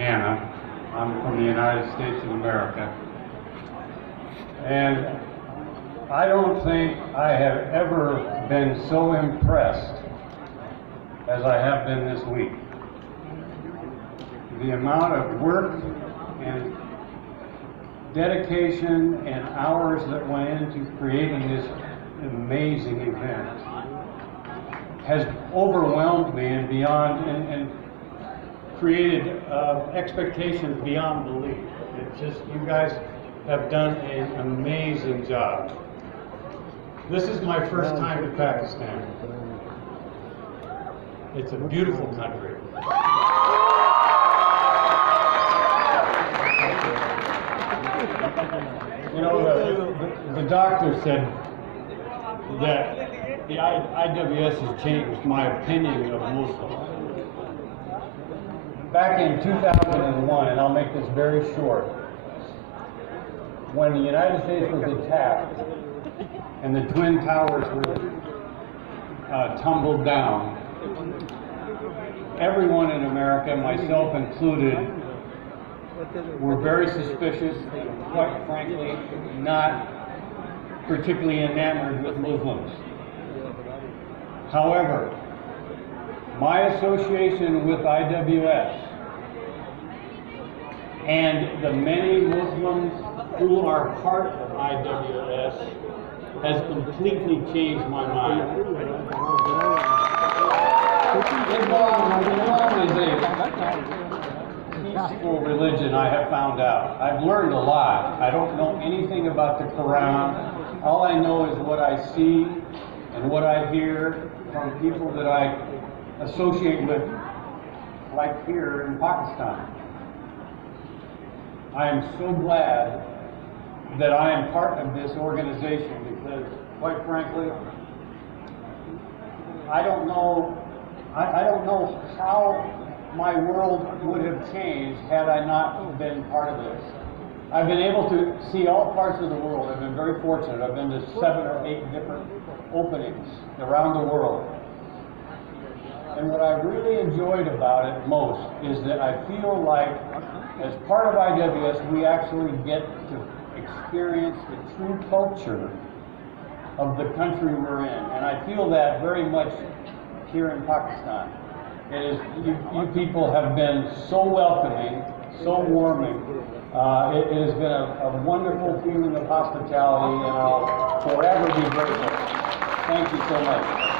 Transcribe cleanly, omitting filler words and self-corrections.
Hannah. I'm from the United States of America. And I don't think I have ever been so impressed as I have been this week. The amount of work and dedication and hours that went into creating this amazing event has overwhelmed me and beyond, and created expectations beyond belief. It's just, you guys have done an amazing job. This is my first time to Pakistan. It's a beautiful country. You know, the doctor said that the IWS has changed my opinion of Muslims. Back in 2001, and I'll make this very short, when the United States was attacked and the Twin Towers were tumbled down, everyone in America, myself included, were very suspicious, quite frankly, not particularly enamored with Muslims. However, my association with IWS and the many Muslims who are part of IWS has completely changed my mind. Islam is a peaceful religion, I have found out. I've learned a lot. I don't know anything about the Quran. All I know is what I see and what I hear from people that I associate with, like here in Pakistan. I am so glad that I am part of this organization because, quite frankly, I don't know how my world would have changed had I not been part of this. I've been able to see all parts of the world. I've been very fortunate. I've been to 7 or 8 different openings around the world. And what I really enjoyed about it most is that I feel like, as part of IWS, we actually get to experience the true culture of the country we're in. And I feel that very much here in Pakistan. It is, you people have been so welcoming, so warming. It has been a wonderful feeling of hospitality, and I'll forever be grateful. Thank you so much.